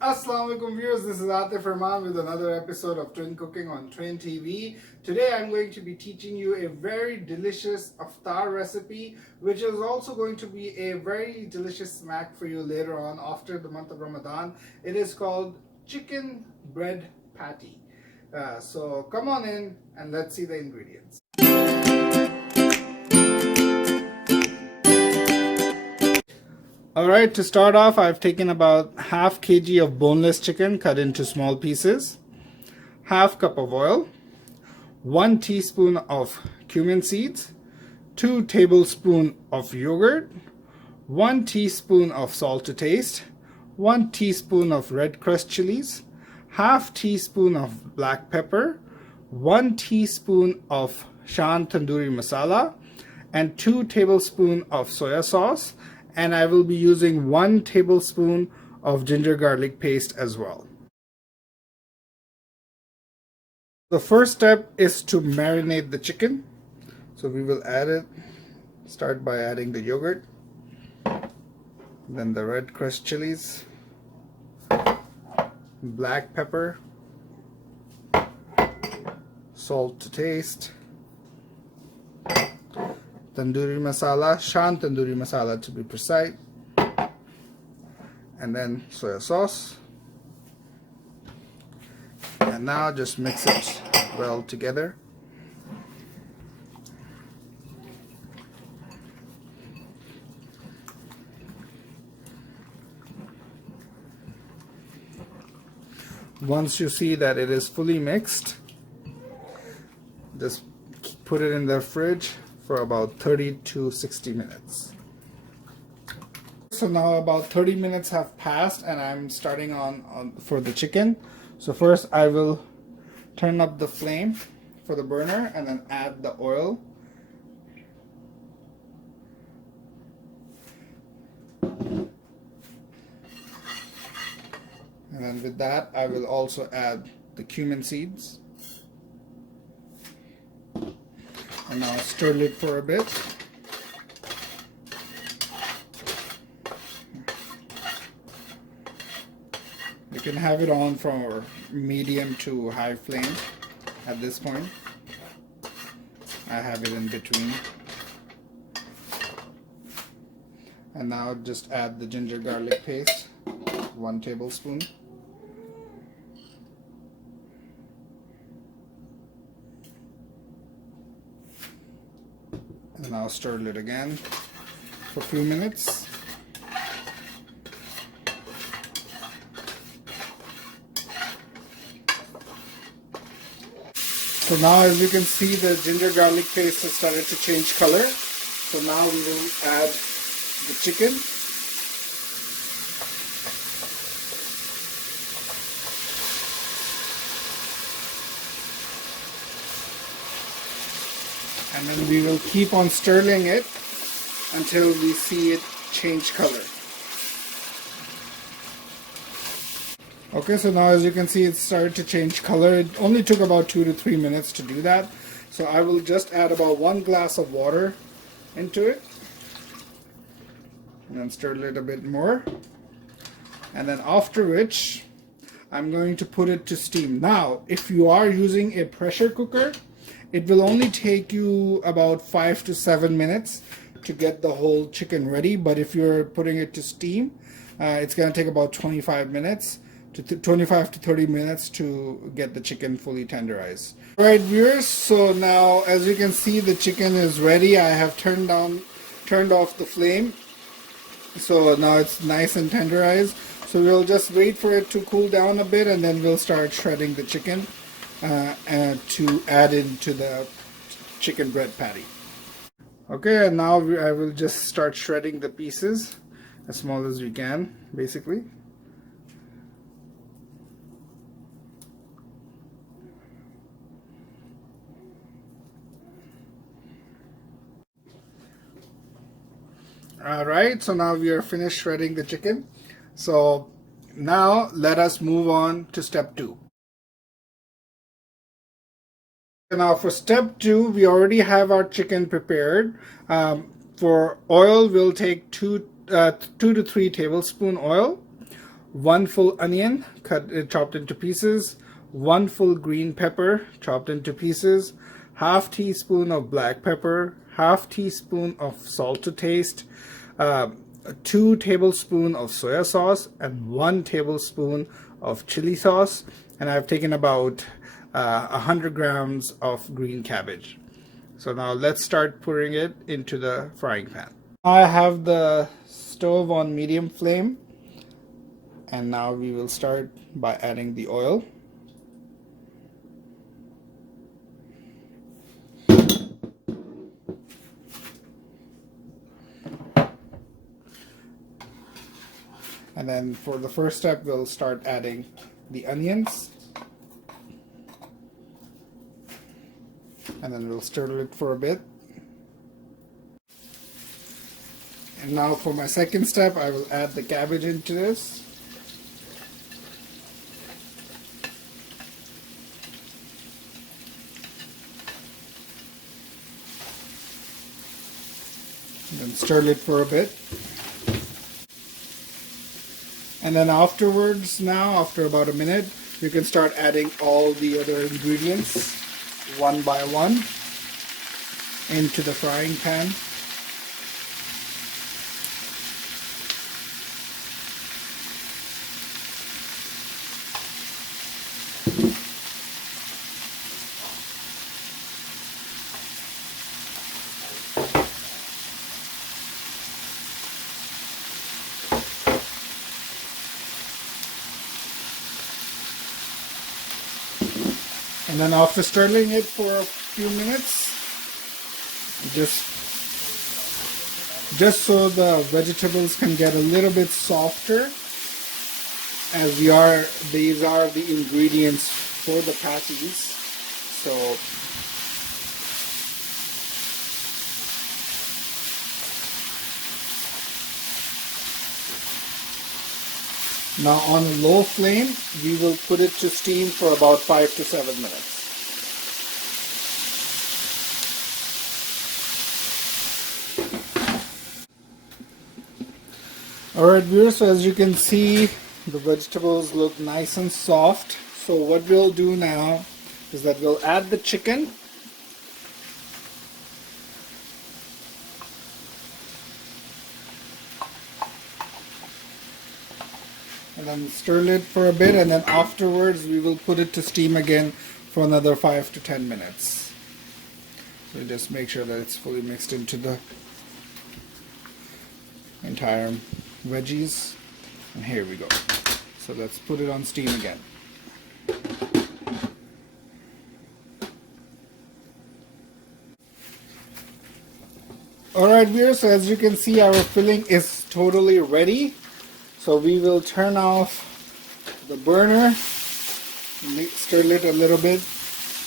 Assalamu alaikum viewers, this is Atif Rahman with another episode of Twin Cooking on Twin TV. Today I'm going to be teaching you a very delicious iftar recipe, which is also going to be a very delicious snack for you later on after the month of Ramadan. It is called Chicken Bread Patty. So come on in and let's see the ingredients. Alright, to start off, I've taken about half kg of boneless chicken cut into small pieces, half cup of oil, 1 teaspoon of cumin seeds, 2 tablespoons of yogurt, 1 teaspoon of salt to taste, 1 teaspoon of red crushed chilies, half teaspoon of black pepper, 1 teaspoon of Shan tandoori masala, and 2 tablespoons of soya sauce. And I will be using 1 tablespoon of ginger garlic paste as well. The first step is to marinate the chicken. So we will add it. Start by adding the yogurt, then the red crushed chilies, black pepper, salt to taste, tandoori masala, Shan tandoori masala to be precise, and then soya sauce. And now just mix it well together. Once you see that it is fully mixed, just put it in the fridge for about 30 to 60 minutes. So now about 30 minutes have passed and I'm starting on for the chicken. So first I will turn up the flame for the burner and then add the oil. And then with that I will also add the cumin seeds. And now stir it for a bit. You can have it on from medium to high flame at this point. I have it in between. And now just add the ginger garlic paste, 1 tablespoon. And now stir it again for a few minutes. So now as you can see, the ginger garlic paste has started to change color. So now we will add the chicken. And then we will keep on stirring it until we see it change color. Okay, so now as you can see, it started to change color. It only took about 2 to 3 minutes to do that. So I will just add about 1 glass of water into it. And then stir it a bit more. And then after which, I'm going to put it to steam. Now, if you are using a pressure cooker, it will only take you about 5 to 7 minutes to get the whole chicken ready. But if you're putting it to steam, it's going to take about 25 minutes to 25 to 30 minutes to get the chicken fully tenderized. Alright viewers, so now as you can see, the chicken is ready. I have turned off the flame. So now it's nice and tenderized. So we'll just wait for it to cool down a bit and then we'll start shredding the chicken to add into the chicken bread patty. Okay, and now I will just start shredding the pieces as small as we can, basically. Alright, so now we are finished shredding the chicken. So now let us move on to step 2. Now for step 2, we already have our chicken prepared. For oil, we'll take 2 to 3 tablespoon oil. 1 full onion chopped into pieces, 1 full green pepper chopped into pieces, half teaspoon of black pepper, half teaspoon of salt to taste, 2 tablespoons of soya sauce, and 1 tablespoon of chili sauce. And I've taken about 100 grams of green cabbage. So now let's start putting it into the frying pan. I have the stove on medium flame, and now we will start by adding the oil. And then for the first step, we'll start adding the onions. And then we'll stir it for a bit. And now for my second step, I will add the cabbage into this. And then stir it for a bit. And then afterwards, now after about a minute, you can start adding all the other ingredients one by one into the frying pan. And then after stirring it for a few minutes, just so the vegetables can get a little bit softer, as these are the ingredients for the patties. So now on a low flame, we will put it to steam for about 5 to 7 minutes. Alright viewers, so as you can see, the vegetables look nice and soft. So what we'll do now is that we'll add the chicken. And then stir it for a bit, and then afterwards we will put it to steam again for another 5 to 10 minutes. So just make sure that it's fully mixed into the entire veggies. And here we go. So let's put it on steam again. Alright viewers, so as you can see, our filling is totally ready. So we will turn off the burner, stir it a little bit,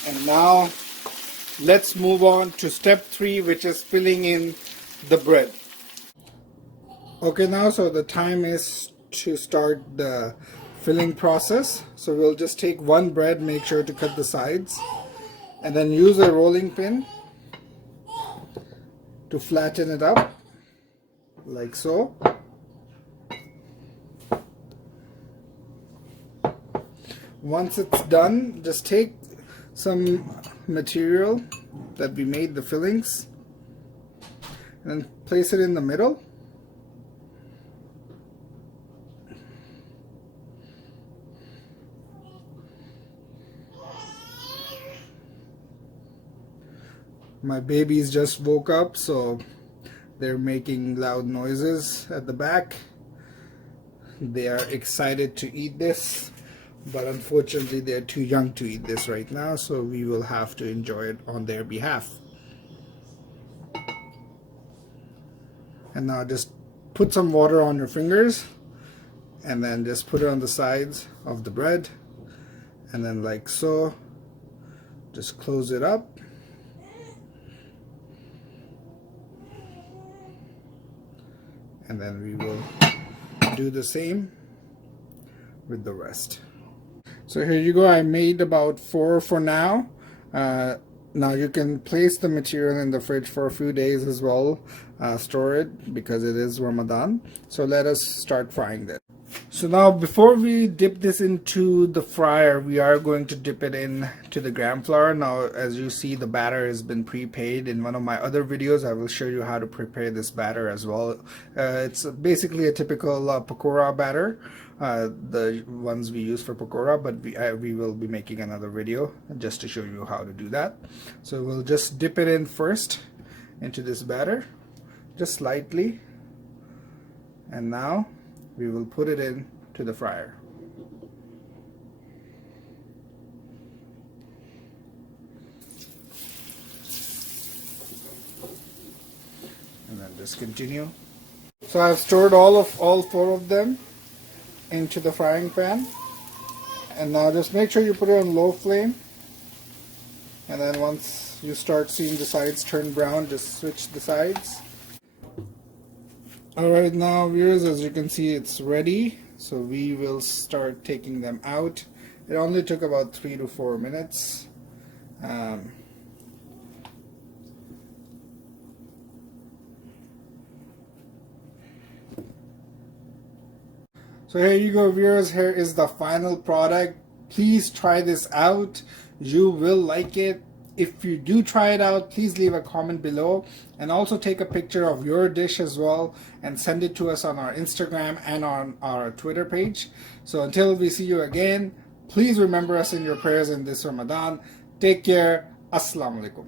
and now let's move on to step 3, which is filling in the bread. Okay, now so the time is to start the filling process. So we'll just take one bread, make sure to cut the sides, and then use a rolling pin to flatten it up like so. Once it's done, just take some material that we made the fillings and then place it in the middle. My babies just woke up, so they're making loud noises at the back. They are excited to eat this, but unfortunately they're too young to eat this right now, so we will have to enjoy it on their behalf. And now just put some water on your fingers and then just put it on the sides of the bread, and then like so, just close it up. And then we will do the same with the rest. So here you go. I made about 4 for now. Now you can place the material in the fridge for a few days as well, store it because it is Ramadan. So let us start frying this. So now before we dip this into the fryer, we are going to dip it in to the gram flour. Now as you see, the batter has been prepaid. In one of my other videos I will show you how to prepare this batter as well. It's basically a typical pakora batter, the ones we use for pakora, but we will be making another video just to show you how to do that. So we'll just dip it in first into this batter, just slightly, and now we will put it in to the fryer. And then just continue. So I've stored all four of them into the frying pan. And now just make sure you put it on low flame. And then once you start seeing the sides turn brown, just switch the sides. Alright, now viewers, as you can see, it's ready. So we will start taking them out. It only took about 3 to 4 minutes. So here you go, viewers. Here is the final product. Please try this out. You will like it. If you do try it out, please leave a comment below and also take a picture of your dish as well and send it to us on our Instagram and on our Twitter page. So until we see you again, please remember us in your prayers in this Ramadan. Take care. Assalamu alaikum.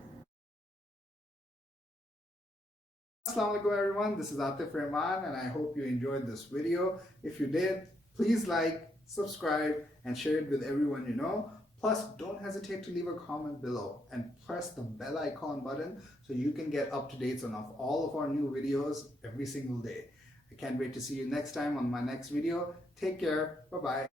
Assalamu alaikum everyone. This is Atif Rahman and I hope you enjoyed this video. If you did, please like, subscribe and share it with everyone you know. Plus, don't hesitate to leave a comment below and press the bell icon button so you can get up-to-dates on all of our new videos every single day. I can't wait to see you next time on my next video. Take care. Bye-bye.